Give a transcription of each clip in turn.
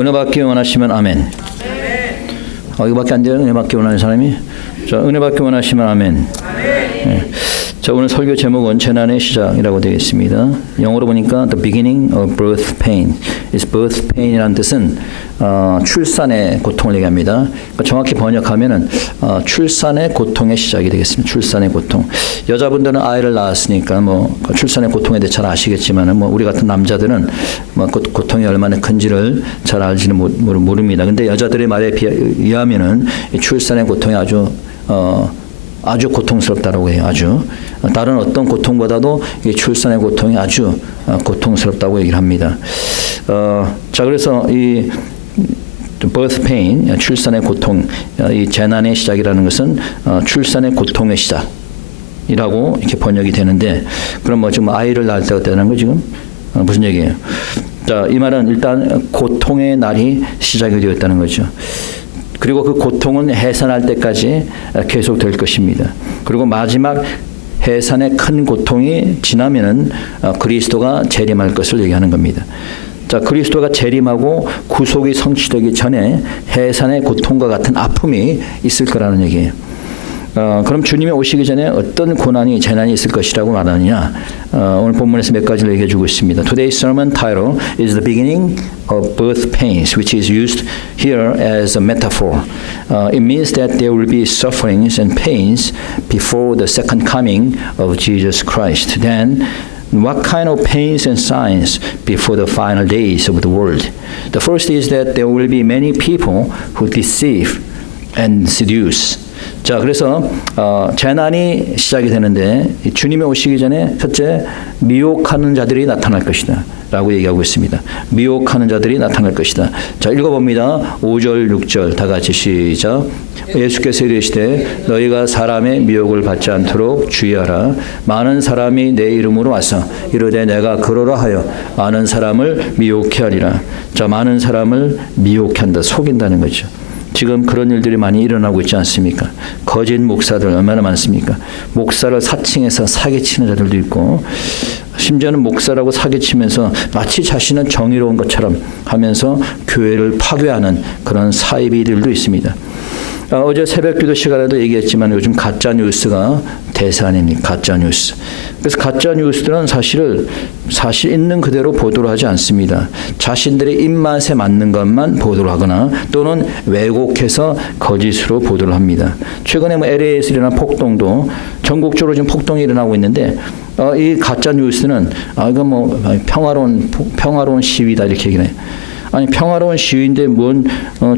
은혜 받기 원하시면 아멘. 이거밖에 안 돼요? 은혜 받기 원하는 사람이? 자, 은혜 받기 원하시면 아멘. 네. 자, 오늘 설교 제목은 재난의 시작이라고 되어 있습니다. 영어로 보니까 The beginning of birth pain. is birth pain이라는 뜻은 출산의 고통을 얘기합니다. 그러니까 정확히 번역하면은 출산의 고통의 시작이 되겠습니다. 출산의 고통. 여자분들은 아이를 낳았으니까 출산의 고통에 대해 잘 아시겠지만은 우리 같은 남자들은 고통이 얼마나 큰지를 잘 알지는 모릅니다. 근데 여자들의 말에 의하면은 출산의 고통이 아주 고통스럽다라고 해요. 아주 다른 어떤 고통보다도 이 출산의 고통이 아주 고통스럽다고 얘기를 합니다. 자, 그래서 이 birth pain, 출산의 고통, 이 재난의 시작이라는 것은 출산의 고통의 시작이라고 이렇게 번역이 되는데, 그럼 지금 아이를 낳을 때가 되는 거 지금 무슨 얘기예요? 자, 이 말은 일단 고통의 날이 시작이 되었다는 거죠. 그리고 그 고통은 해산할 때까지 계속 될 것입니다. 그리고 마지막 해산의 큰 고통이 지나면은 그리스도가 재림할 것을 얘기하는 겁니다. 자, 그리스도가 재림하고 구속이 성취되기 전에 해산의 고통과 같은 아픔이 있을 거라는 얘기예요. 그럼 주님이 오시기 전에 어떤 고난이 재난이 있을 것이라고 말하느냐? 오늘 본문에서 몇 가지를 얘기해 주고 있습니다. Today's sermon title is the beginning of birth pains, which is used here as a metaphor. It means that there will be sufferings and pains before the second coming of Jesus Christ. Then what kind of pains and signs before the final days of the world? The first is that there will be many people who deceive and seduce. 자, 그래서 재난이 시작이 되는데 주님이 오시기 전에 첫째 미혹하는 자들이 나타날 것이다 라고 얘기하고 있습니다. 미혹하는 자들이 나타날 것이다. 자, 읽어봅니다. 5절 6절 다 같이 시작. 예수께서 이르시되 너희가 사람의 미혹을 받지 않도록 주의하라. 많은 사람이 내 이름으로 와서 이르되 내가 그러라 하여 많은 사람을 미혹해 하리라. 자, 많은 사람을 미혹해 한다, 속인다는 거죠. 지금 그런 일들이 많이 일어나고 있지 않습니까? 거짓 목사들 얼마나 많습니까? 목사를 사칭해서 사기치는 자들도 있고, 심지어는 목사라고 사기치면서 마치 자신은 정의로운 것처럼 하면서 교회를 파괴하는 그런 사이비들도 있습니다. 어제 새벽기도 시간에도 얘기했지만 요즘 가짜 뉴스가 대세 아닙니까? 가짜 뉴스. 그래서 가짜 뉴스들은 사실 있는 그대로 보도를 하지 않습니다. 자신들의 입맛에 맞는 것만 보도를 하거나 또는 왜곡해서 거짓으로 보도를 합니다. 최근에 LA에서 일어난 폭동도 전국적으로 지금 폭동이 일어나고 있는데 이 가짜 뉴스는 이거 평화로운 시위다 이렇게 얘기를 해요. 아니, 평화로운 시위인데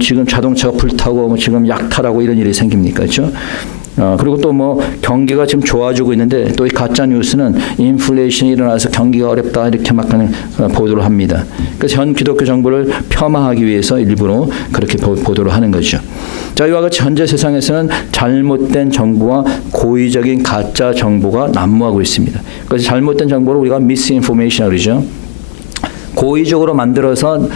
지금 자동차가 불타고 지금 약탈하고 이런 일이 생깁니까? 그렇죠? 그리고 또 경기가 지금 좋아지고 있는데 또 이 가짜 뉴스는 인플레이션이 일어나서 경기가 어렵다 이렇게 막 보도를 합니다. 그래서 현 기독교 정부를 폄하하기 위해서 일부러 그렇게 보도를 하는 거죠. 자, 이와 같이 현재 세상에서는 잘못된 정보와 고의적인 가짜 정보가 난무하고 있습니다. 그래서 잘못된 정보를 우리가 misinformation이라고 그러죠. 고의적으로 만들어서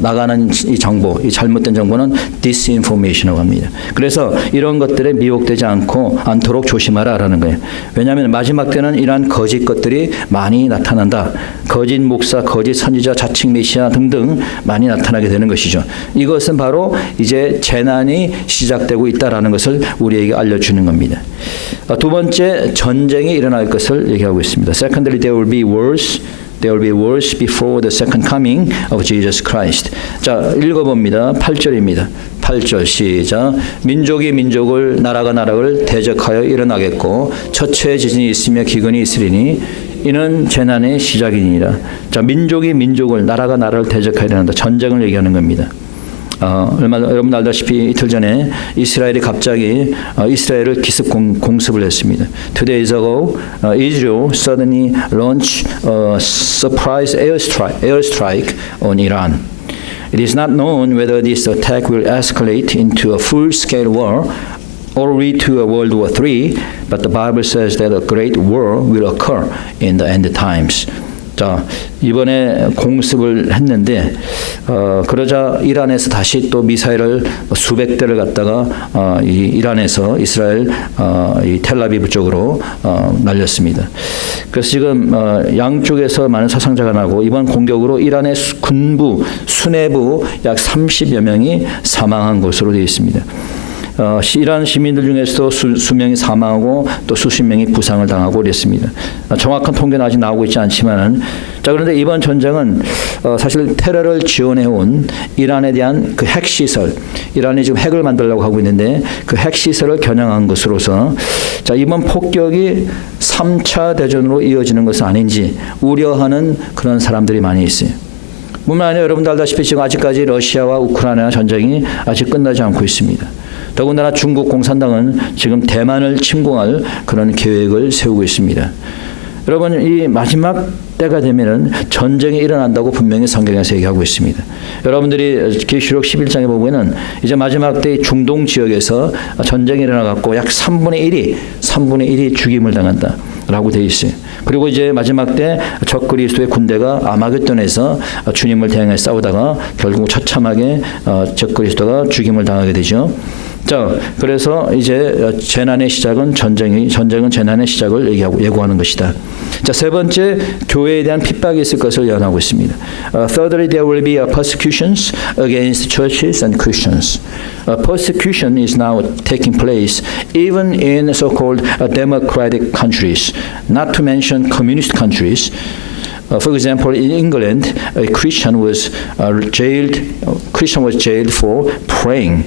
나가는 이 정보, 이 잘못된 정보는 disinformation이라고 합니다. 그래서 이런 것들에 미혹되지 않도록 조심하라라는 거예요. 왜냐하면 마지막 때는 이러한 거짓 것들이 많이 나타난다. 거짓 목사, 거짓 선지자, 자칭 메시아 등등 많이 나타나게 되는 것이죠. 이것은 바로 이제 재난이 시작되고 있다라는 것을 우리에게 알려주는 겁니다. 두 번째, 전쟁이 일어날 것을 얘기하고 있습니다. Secondly, there will be wars. There will be wars before the second coming of Jesus Christ. 자, 읽어봅니다. 8절입니다. 8절 시작. 민족이 민족을, 나라가 나라를 대적하여 일어나겠고 첫째 지진이 있으며 기근이 있으리니 이는 재난의 시작이니라. 자, 민족이 민족을, 나라가 나라를 대적하여 일어난다. 전쟁을 얘기하는 겁니다. 여러분 알다시피 이틀 전에 이스라엘이 갑자기 이스라엘을 기습 공습을 했습니다. 2 days ago, Israel suddenly launched a surprise airstrike on Iran. It is not known whether this attack will escalate into a full-scale war or lead to a World War III, but the Bible says that a great war will occur in the end times. 자, 이번에 공습을 했는데 그러자 이란에서 다시 또 미사일을 수백 대를 갖다가 이 이란에서 이스라엘 이 텔아비브 쪽으로 날렸습니다. 그래서 지금 양쪽에서 많은 사상자가 나고 이번 공격으로 이란의 군부 수뇌부 약 30여 명이 사망한 것으로 되어 있습니다. 이란 시민들 중에서도 수명이 사망하고 또 수십 명이 부상을 당하고 그랬습니다. 정확한 통계는 아직 나오고 있지 않지만은 자, 그런데 이번 전쟁은 사실 테러를 지원해온 이란에 대한 그 핵시설, 이란이 지금 핵을 만들려고 하고 있는데 그 핵시설을 겨냥한 것으로서 자, 이번 폭격이 3차 대전으로 이어지는 것은 아닌지 우려하는 그런 사람들이 많이 있어요. 뿐만 아니라 여러분도 알다시피 지금 아직까지 러시아와 우크라이나 전쟁이 아직 끝나지 않고 있습니다. 더군다나 중국 공산당은 지금 대만을 침공할 그런 계획을 세우고 있습니다. 여러분, 이 마지막 때가 되면은 전쟁이 일어난다고 분명히 성경에서 얘기하고 있습니다. 여러분들이 계시록 11장에 보면은 이제 마지막 때 중동 지역에서 전쟁이 일어나갖고 약 3분의 1이 죽임을 당한다라고 되어 있어요. 그리고 이제 마지막 때 적그리스도의 군대가 아마겟돈에서 주님을 대항해 싸우다가 결국 처참하게 적그리스도가 죽임을 당하게 되죠. 자, 그래서 이제 재난의 시작은 전쟁은 재난의 시작을 예고하는 것이다. 자, 세 번째, 교회에 대한 핍박이 있을 것을 예언하고 있습니다. Thirdly, there will be persecutions against churches and Christians. Persecution is now taking place even in so-called democratic countries, not to mention communist countries. For example, in England, a Christian was jailed for praying.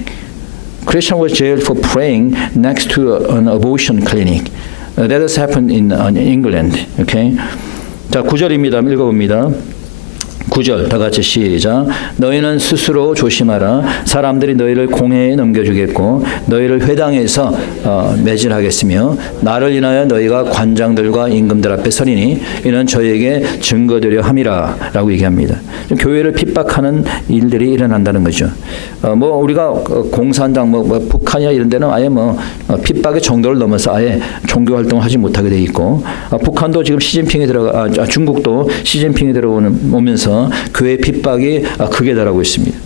Christian was jailed for praying next to an abortion clinic. That has happened in England. Okay. 자, 9절입니다. 읽어봅니다. 9절 다 같이 시작. 너희는 스스로 조심하라. 사람들이 너희를 공회에 넘겨주겠고 너희를 회당에서 매질하겠으며 나를 인하여 너희가 관장들과 임금들 앞에 서리니 이는 저희에게 증거되려 함이라 라고 얘기합니다. 교회를 핍박하는 일들이 일어난다는 거죠. 뭐 우리가 공산당 뭐 북한이나 이런 데는 아예 뭐 핍박의 정도를 넘어서 아예 종교 활동을 하지 못하게 돼 있고 북한도 지금 중국도 시진핑이 들어오면서 교회 핍박이 극에 달하고 있습니다.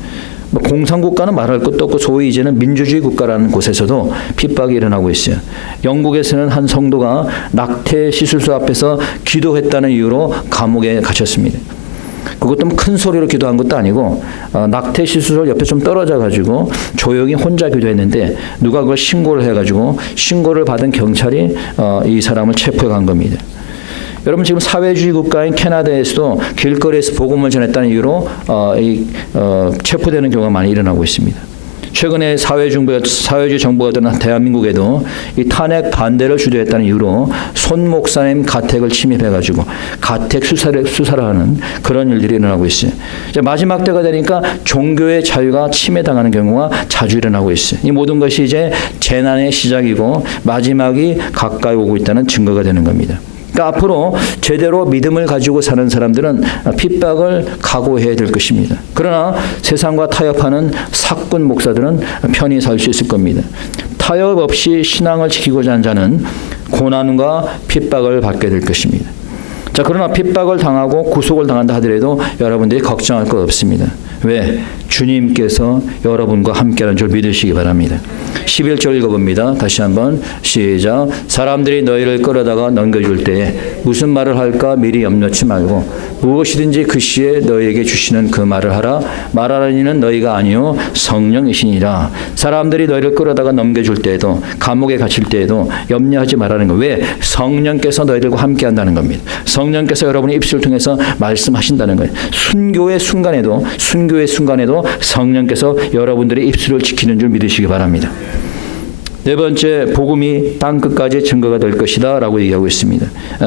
공산국가는 말할 것도 없고 소위 이제는 민주주의 국가라는 곳에서도 핍박이 일어나고 있어요. 영국에서는 한 성도가 낙태 시술소 앞에서 기도했다는 이유로 감옥에 갇혔습니다. 그것도 큰 소리로 기도한 것도 아니고 낙태 시술소 옆에 좀 떨어져 가지고 조용히 혼자 기도했는데 누가 그걸 신고를 해가지고 신고를 받은 경찰이 이 사람을 체포해 간 겁니다. 여러분, 지금 사회주의 국가인 캐나다에서도 길거리에서 복음을 전했다는 이유로 체포되는 경우가 많이 일어나고 있습니다. 최근에 사회주의 정부가 된 대한민국에도 이 탄핵 반대를 주도했다는 이유로 손 목사님 가택을 침입해가지고 가택 수사를 하는 그런 일들이 일어나고 있어요. 이제 마지막 때가 되니까 종교의 자유가 침해당하는 경우가 자주 일어나고 있어요. 이 모든 것이 이제 재난의 시작이고 마지막이 가까이 오고 있다는 증거가 되는 겁니다. 그러니까 앞으로 제대로 믿음을 가지고 사는 사람들은 핍박을 각오해야 될 것입니다. 그러나 세상과 타협하는 사꾼 목사들은 편히 살 수 있을 겁니다. 타협 없이 신앙을 지키고자 하는 자는 고난과 핍박을 받게 될 것입니다. 자, 그러나 핍박을 당하고 구속을 당한다 하더라도 여러분들이 걱정할 것 없습니다. 왜? 주님께서 여러분과 함께하는 줄 믿으시기 바랍니다. 11절 읽어봅니다. 다시 한번 시작. 사람들이 너희를 끌어다가 넘겨줄 때에 무슨 말을 할까 미리 염려치 말고 무엇이든지 그 시에 너희에게 주시는 그 말을 하라. 말하는 이는 너희가 아니요 성령이시니라. 사람들이 너희를 끌어다가 넘겨줄 때에도 감옥에 갇힐 때에도 염려하지 말라는 거. 왜? 성령께서 너희들과 함께한다는 겁니다. 성령께서 여러분의 입술을 통해서 말씀하신다는 거예요. 순교의 순간에도 성령께서 여러분들의 입술을 지키는 줄 믿으시기 바랍니다. 네 번째, 복음이 땅 끝까지 증거가 될 것이다 라고 얘기하고 있습니다.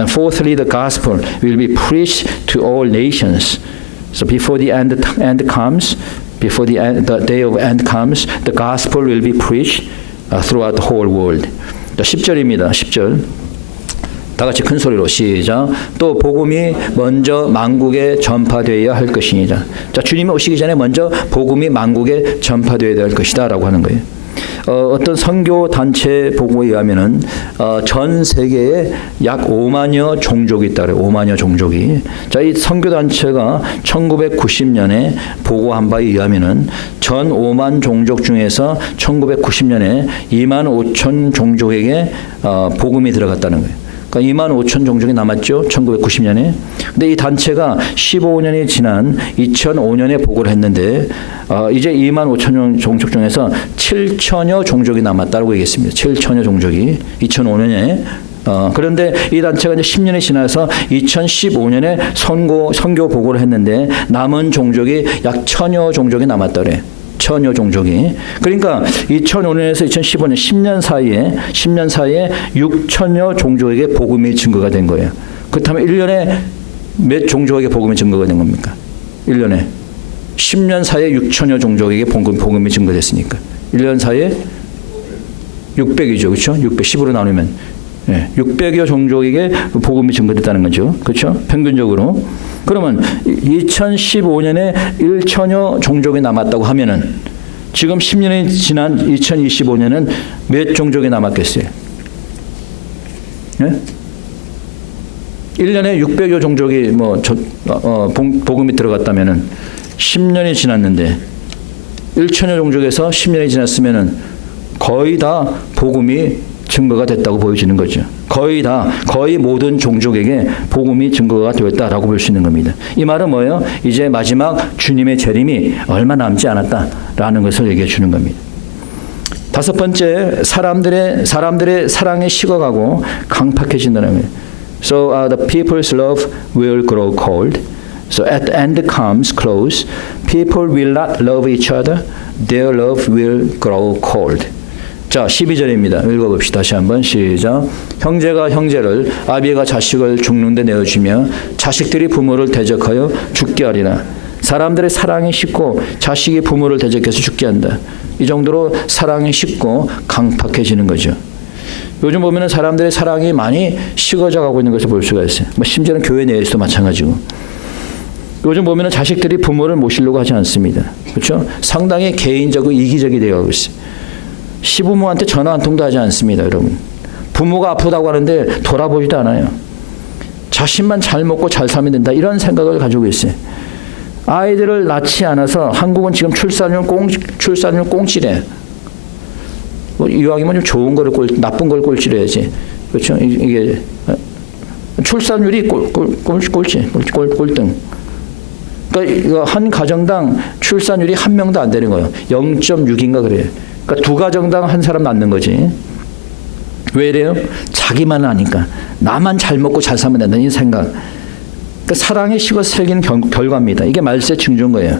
Fourthly, the gospel will be preached to all nations. So before the end comes, before the day of end comes, the gospel will be preached throughout the whole world. 10절입니다. 10절. 다 같이 큰 소리로 시작. 또 복음이 먼저 만국에 전파되어야 할 것이니라. 자, 주님이 오시기 전에 먼저 복음이 만국에 전파되어야 할 것이다 라고 하는 거예요. 어떤 선교 단체 보고에 의하면은 전 세계에 약 5만여 종족이 있다 그래요. 5만여 종족이. 자, 이 선교 단체가 1990년에 보고한 바에 의하면은 전 5만 종족 중에서 1990년에 2만 5천 종족에게 복음이 들어갔다는 거예요. 그러니까 2만 5천 종족이 남았죠. 1990년에. 근데 이 단체가 15년이 지난 2005년에 보고를 했는데 이제 2만 5천 종족 중에서 7천여 종족이 남았다고 얘기했습니다. 7천여 종족이 2005년에. 그런데 이 단체가 이제 10년이 지나서 2015년에 선교 보고를 했는데 남은 종족이 약 1,000여 종족이 남았다 그래요. 1,000여 종족이. 그러니까 2005년에서 2015년 10년 사이에 6천여 종족에게 복음이 증거가 된 거예요. 그렇다면 1년에 몇 종족에게 복음이 증거가 된 겁니까? 1년에 10년 사이에 6천여 종족에게 복음이 증거됐으니까 1년 사이에 600이죠. 그렇죠? 10으로 나누면 600여 종족에게 복음이 증거됐다는 거죠. 그렇죠? 평균적으로. 그러면 2015년에 1천여 종족이 남았다고 하면은 지금 10년이 지난 2025년은 몇 종족이 남았겠어요? 네? 1년에 600여 종족이 복음이 들어갔다면은 10년이 지났는데 1천여 종족에서 10년이 지났으면은 거의 다 복음이 증거가 됐다고 보여지는 거죠. 거의 모든 종족에게 복음이 증거가 되었다라고 볼 수 있는 겁니다. 이 말은 뭐예요? 이제 마지막 주님의 재림이 얼마 남지 않았다라는 것을 얘기해 주는 겁니다. 다섯 번째, 사람들의 사랑이 식어가고 강팍해진다는 거예요. So the people's love will grow cold. So at the end comes close. People will not love each other. Their love will grow cold. 자, 12절입니다. 읽어봅시다. 다시 한번 시작. 형제가 형제를, 아비가 자식을 죽는 데 내어주며 자식들이 부모를 대적하여 죽게 하리라. 사람들의 사랑이 식고 자식이 부모를 대적해서 죽게 한다. 이 정도로 사랑이 식고 강팍해지는 거죠. 요즘 보면은 사람들의 사랑이 많이 식어져 가고 있는 것을 볼 수가 있어요. 심지어는 교회 내에서도 마찬가지고. 요즘 보면은 자식들이 부모를 모시려고 하지 않습니다. 그렇죠? 상당히 개인적이고 이기적이 되어 가고 있어요. 시부모한테 전화 한 통도 하지 않습니다, 여러분. 부모가 아프다고 하는데 돌아보지도 않아요. 자신만 잘 먹고 잘 살면 된다, 이런 생각을 가지고 있어요. 아이들을 낳지 않아서 한국은 지금 출산율 꽁치래. 이왕이면 좀 좋은 거를 나쁜 걸 꼴찌래야지. 그렇죠? 이게 출산율이 꼴등. 그러니까 한 가정당 출산율이 한 명도 안 되는 거예요. 0.6인가 그래요. 그러니까 두 가정당 한 사람 낳는 거지. 왜 이래요? 자기만 아니까. 나만 잘 먹고 잘 살면 된다는 이 생각. 그러니까 사랑에 식어서 생긴 결과입니다. 이게 말세 증조인 거예요.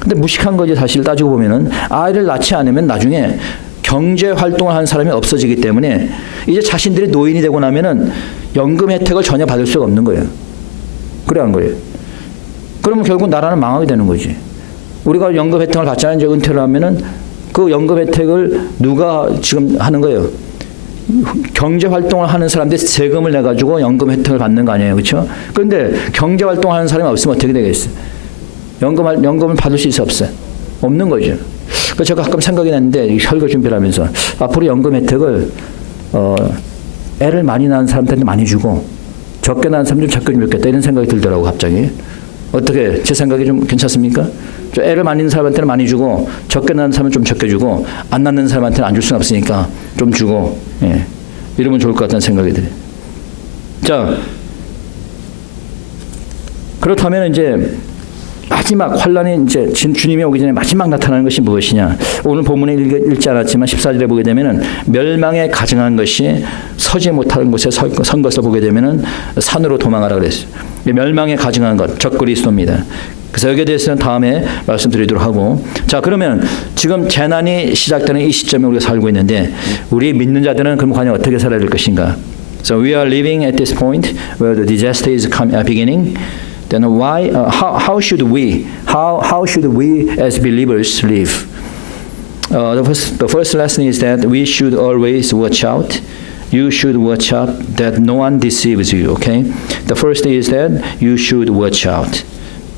근데 무식한 거지. 사실 따지고 보면은 아이를 낳지 않으면 나중에 경제 활동을 하는 사람이 없어지기 때문에 이제 자신들이 노인이 되고 나면은 연금 혜택을 전혀 받을 수가 없는 거예요. 그래 한 거예요. 그러면 결국 나라는 망하게 되는 거지. 우리가 연금 혜택을 받잖아요. 이제 은퇴를 하면은 그 연금 혜택을 누가 지금 하는 거예요? 경제 활동을 하는 사람들이 세금을 내 가지고 연금 혜택을 받는 거 아니에요, 그렇죠? 그런데 경제 활동하는 사람이 없으면 어떻게 되겠어요? 연금을 받을 수 있어 없어요? 없는 거죠. 그래서 제가 가끔 생각이 났는데 설교 준비를 하면서 앞으로 연금 혜택을 애를 많이 낳은 사람들한테 많이 주고 적게 낳은 사람 좀 적게 주면 좋겠다 이런 생각이 들더라고 갑자기. 어떻게 제 생각이 좀 괜찮습니까? 애를 많이 낳는 사람한테는 많이 주고 적게 낳는 사람은 좀 적게 주고 안 낳는 사람한테는 안 줄 수는 없으니까 좀 주고 이러면 좋을 것 같다는 생각이 들어요. 자, 그렇다면 이제 마지막 환란이 이제 주님이 오기 전에 마지막 나타나는 것이 무엇이냐? 오늘 본문에 읽지 않았지만 14절에 보게 되면은 멸망에 가증한 것이 서지 못하는 곳에 선 것을 보게 되면은 산으로 도망하라 그랬어요. 멸망에 가증한 것, 적그리스도입니다. 그래서 여기에 대해서는 다음에 말씀드리도록 하고, 자, 그러면 지금 재난이 시작되는 이 시점에 우리가 살고 있는데 우리 믿는 자들은 그럼 과연 어떻게 살아야 될 것인가? So we are living at this point where the disaster is beginning. Then why? How should we as believers live? The first lesson is that we should always watch out. You should watch out that no one deceives you. Okay. The first is that you should watch out.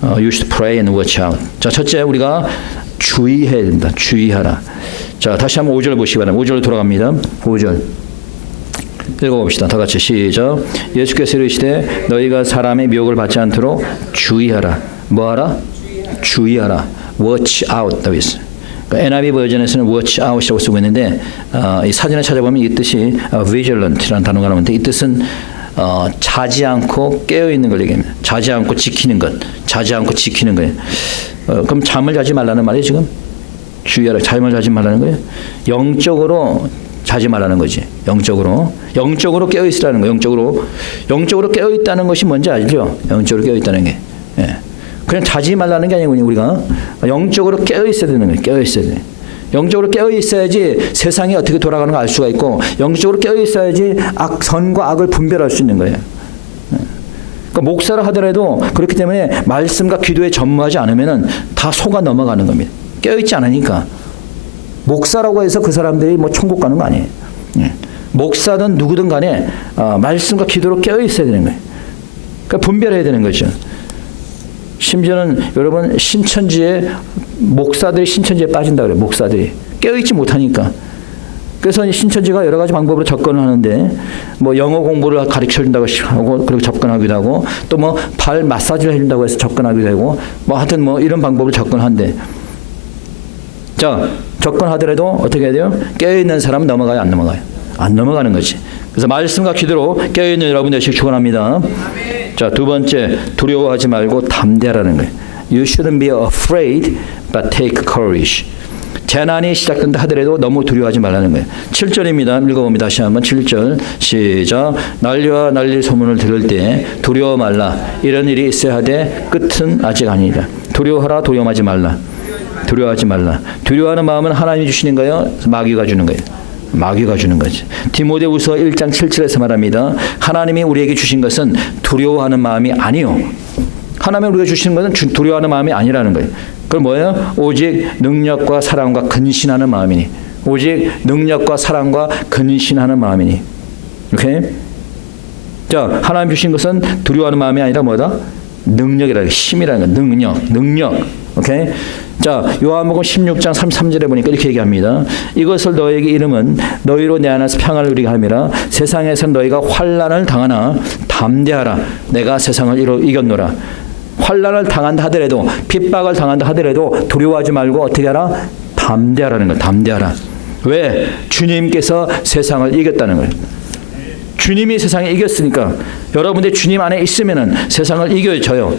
You should pray and watch out. 자, 첫째 우리가 주의해야 된다. 주의하라. 자, 다시 한번 5절 보시기 바랍니다. 5절 돌아갑니다. 5절. 읽어봅시다. 다 같이 시작. 예수께서 이르시되 너희가 사람의 미혹을 받지 않도록 주의하라. 뭐하라? 주의하라. Watch out. 되어 있어요. 그러니까 NIV 버전에서는 watch out이라고 쓰고 있는데 이 사전에 찾아보면 이 뜻이 vigilant라는 단어가 나오는데 이 뜻은 자지 않고 깨어 있는 걸 얘기합니다. 자지 않고 지키는 것, 자지 않고 지키는 거예요. 그럼 잠을 자지 말라는 말이에요 지금? 주의하라. 잠을 자지 말라는 거예요. 영적으로 자지 말라는 거지. 영적으로 깨어 있으라는 거예요. 영적으로 깨어 있다는 것이 뭔지 알죠? 영적으로 깨어 있다는 게. 예. 그냥 자지 말라는 게 아니고 우리가 영적으로 깨어 있어야 되는 거예요. 깨어 있어야 돼. 영적으로 깨어 있어야지 세상이 어떻게 돌아가는 걸 알 수가 있고 영적으로 깨어 있어야지 선과 악을 분별할 수 있는 거예요. 그러니까 목사를 하더라도 그렇기 때문에 말씀과 기도에 전무하지 않으면은 다 속아 넘어가는 겁니다. 깨어 있지 않으니까. 목사라고 해서 그 사람들이 뭐 천국 가는 거 아니에요. 목사든 누구든 간에 말씀과 기도로 깨어 있어야 되는 거예요. 그러니까 분별해야 되는 거죠. 심지어는 여러분 목사들이 신천지에 빠진다 그래요. 목사들이 깨어있지 못하니까. 그래서 신천지가 여러 가지 방법으로 접근을 하는데 뭐 영어 공부를 가르쳐 준다고 하고 그리고 접근하기도 하고 또 뭐 발 마사지를 해준다고 해서 접근하기도 하고 뭐 하여튼 뭐 이런 방법을 접근한대. 자, 접근하더라도 어떻게 해야 돼요? 깨어있는 사람은 넘어가요? 안 넘어가요? 안 넘어가는 거지. 그래서 말씀과 기도로 깨어있는 여러분 되시길 축원합니다. 자, 두 번째, 두려워하지 말고 담대하라는 거예요. You shouldn't be afraid, but take courage. 재난이 시작된다 하더라도 너무 두려워하지 말라는 거예요. 7절입니다. 읽어봅니다. 다시 한번 7절 시작. 난리와 난리 소문을 들을 때 두려워 말라. 이런 일이 있어야 하되 끝은 아직 아니다. 두려워하라. 두려워하지 말라. 두려워하지 말라. 두려워하는 마음은 하나님이 주시는 거예요? 마귀가 주는 거예요? 마귀가 주는 거지. 디모데후서 1장 7절에서 말합니다. 하나님이 우리에게 주신 것은 두려워하는 마음이 아니요. 하나님이 우리가 주시는 것은 두려워하는 마음이 아니라는 거예요. 그럼 뭐예요? 오직 능력과 사랑과 근신하는 마음이니. 오직 능력과 사랑과 근신하는 마음이니. 오케이? 자, 하나님 주신 것은 두려워하는 마음이 아니라 뭐다? 능력이라는 거, 힘이라는 거, 능력. 오케이? 자, 요한복음 16장 33절에 보니까 이렇게 얘기합니다. 이것을 너에게 이름은 너희로 내 안에서 평안을 누리게 함이라. 세상에서 너희가 환난을 당하나 담대하라. 내가 세상을 이겼노라. 환난을 당한다 하더라도 핍박을 당한다 하더라도 두려워하지 말고 어떻게 하라? 담대하라는 거예요. 담대하라. 왜? 주님께서 세상을 이겼다는 거예요. 주님이 세상을 이겼으니까 여러분들 주님 안에 있으면은 세상을 이겨져요.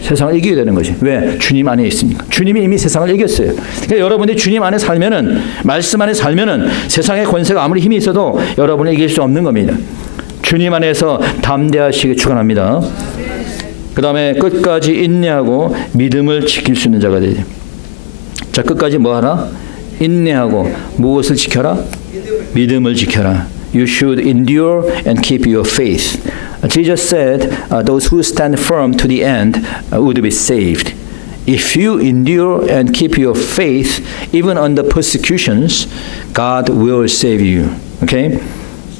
세상을 이기게 되는 거지. 왜? 주님 안에 있으니까. 주님이 이미 세상을 이겼어요. 그러니까 여러분들이 주님 안에 살면은, 말씀 안에 살면은 세상의 권세가 아무리 힘이 있어도 여러분을 이길 수 없는 겁니다. 주님 안에서 담대하시기 축원합니다. 그 다음에 끝까지 인내하고 믿음을 지킬 수 있는 자가 되죠. 자, 끝까지 뭐 하라? 인내하고 무엇을 지켜라? 믿음을 지켜라. You should endure and keep your faith. Jesus said, those who stand firm to the end would be saved. If you endure and keep your faith, even under persecutions, God will save you. Okay?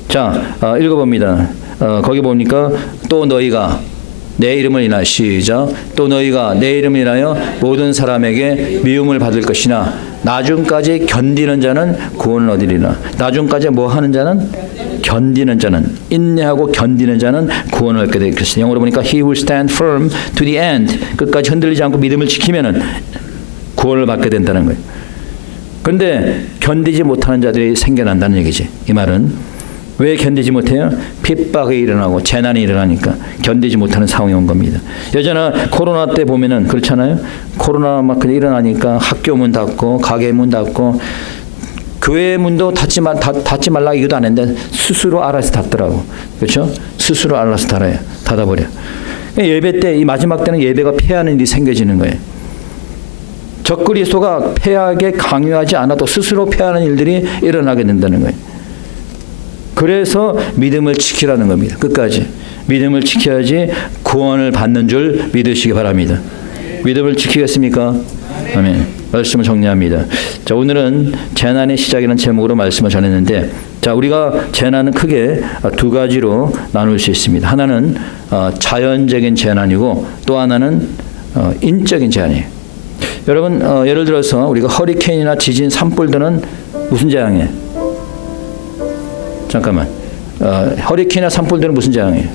자, 읽어봅니다. 거기 보니까 또 너희가 내 이름을 인하여 시작. 또 너희가 내 이름을 인하여 모든 사람에게 미움을 받을 것이나 나중까지 견디는 자는 구원을 얻으리라. 나중까지 뭐 하는 자는? 견디는 자는, 인내하고 견디는 자는 구원을 얻게 될 것이다. 영어로 보니까 He will stand firm to the end. 끝까지 흔들리지 않고 믿음을 지키면은 구원을 받게 된다는 거예요. 그런데 견디지 못하는 자들이 생겨난다는 얘기지. 이 말은 왜 견디지 못해요? 핍박이 일어나고 재난이 일어나니까 견디지 못하는 상황이 온 겁니다. 예전에 코로나 때 보면은 그렇잖아요. 코로나 막 일어나니까 학교 문 닫고 가게 문 닫고 교회 문도 닫지 말라 이거도 안 했는데 스스로 알아서 닫더라고. 그렇죠? 스스로 알아서 닫아버려. 예배 때 이 마지막 때는 예배가 폐하는 일이 생겨지는 거예요. 적그리스도가 폐하게 강요하지 않아도 스스로 폐하는 일들이 일어나게 된다는 거예요. 그래서 믿음을 지키라는 겁니다. 끝까지. 믿음을 지켜야지 구원을 받는 줄 믿으시기 바랍니다. 믿음을 지키겠습니까? 아멘. 말씀을 정리합니다. 자, 오늘은 재난의 시작이라는 제목으로 말씀을 전했는데, 자, 우리가 재난은 크게 두 가지로 나눌 수 있습니다. 하나는 자연적인 재난이고 또 하나는 인적인 재난이에요. 여러분, 예를 들어서 우리가 허리케인이나 지진, 산불 등은 무슨 재앙이에요? 잠깐만. 허리케인이나 산불들은 무슨 재앙이에요?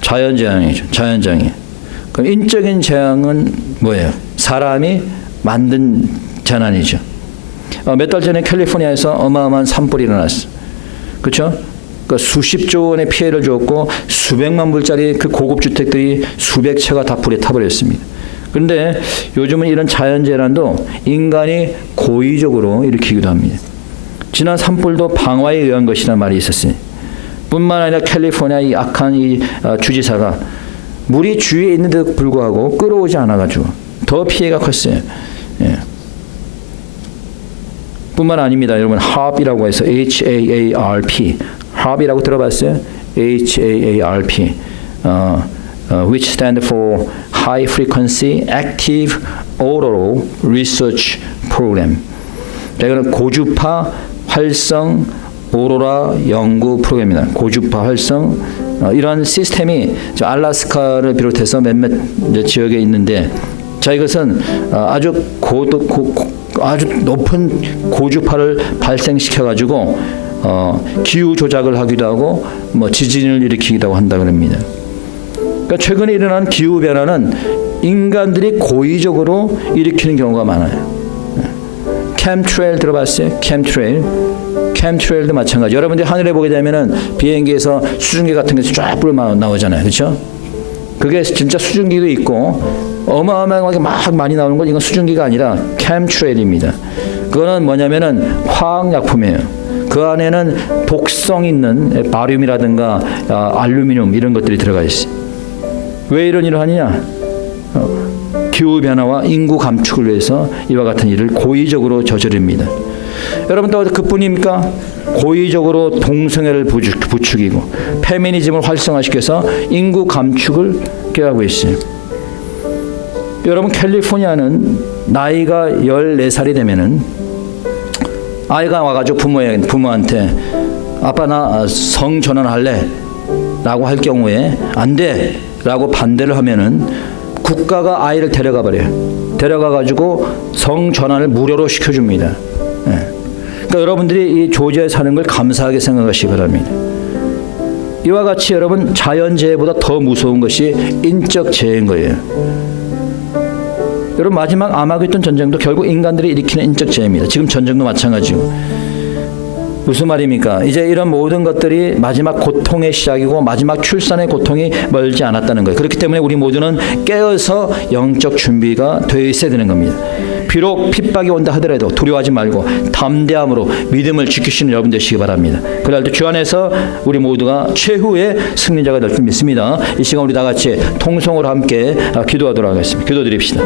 자연재앙이죠. 자연재앙이에요. 그럼 인적인 재앙은 뭐예요? 사람이 만든 재난이죠. 몇 달 전에 캘리포니아에서 어마어마한 산불이 일어났어요. 그렇죠? 그 수십조 원의 피해를 줬고 수백만 불짜리 그 고급 주택들이 수백 채가 다 불에 타버렸습니다. 그런데 요즘은 이런 자연재난도 인간이 고의적으로 일으키기도 합니다. 지난 산불도 방화에 의한 것이라는 말이 있었어요. 뿐만 아니라 캘리포니아 이 악한 이 주지사가 물이 주위에 있는데도 불구하고 끌어오지 않아가지고 더 피해가 컸어요. 예. 뿐만 아닙니다. 여러분 HAARP이라고 해서 HAARP HAARP이라고 들어봤어요? HAARP which stand for High Frequency Active Auroral Research Program. 이거는 고주파 활성 오로라 연구 프로그램입니다. 고주파 활성 이러한 시스템이 알래스카를 비롯해서 몇몇 지역에 있는데, 자 이것은 아주 아주 높은 고주파를 발생시켜 가지고 기후 조작을 하기도 하고 뭐 지진을 일으키기도 한다 그럽니다. 그러니까 최근에 일어난 기후 변화는 인간들이 고의적으로 일으키는 경우가 많아요. 캠트레일 들어봤어요? 캠트레일도 마찬가지. 여러분들이 하늘에 보게 되면은 비행기에서 수증기 같은 게 쫙 불어 나오잖아요, 그렇죠? 그게 진짜 수증기도 있고 어마어마하게 막 많이 나오는 건 이건 수증기가 아니라 캠트레일입니다. 그거는 뭐냐면은 화학약품이에요. 그 안에는 독성 있는 바륨이라든가 알루미늄 이런 것들이 들어가 있어요. 왜 이런 일을 하느냐? 기후 변화와 인구 감축을 위해서 이와 같은 일을 고의적으로 저지릅니다. 여러분 또 그뿐입니까? 고의적으로 동성애를 부추기고 페미니즘을 활성화시켜서 인구 감축을 꾀하고 있어요. 여러분 캘리포니아는 나이가 14살이 되면은 아이가 와가지고 부모한테 아빠 나 성 전환할래 라고 할 경우에 안 돼 라고 반대를 하면은 국가가 아이를 데려가 버려요. 데려가 가지고 성 전환을 무료로 시켜줍니다. 그러니까 여러분들이 이 조지아에 사는 걸 감사하게 생각하시기 바랍니다. 이와 같이 여러분 자연재해보다 더 무서운 것이 인적 재해인 거예요. 여러분 마지막 아마겟돈 전쟁도 결국 인간들이 일으키는 인적 재해입니다. 지금 전쟁도 마찬가지고. 무슨 말입니까? 이제 이런 모든 것들이 마지막 고통의 시작이고 마지막 출산의 고통이 멀지 않았다는 거예요. 그렇기 때문에 우리 모두는 깨어서 영적 준비가 되어 있어야 되는 겁니다. 비록 핍박이 온다 하더라도 두려워하지 말고 담대함으로 믿음을 지키시는 여러분 되시기 바랍니다. 그날 주 안에서 우리 모두가 최후의 승리자가 될 줄 믿습니다. 이 시간 우리 다 같이 통성으로 함께 기도하도록 하겠습니다. 기도드립시다.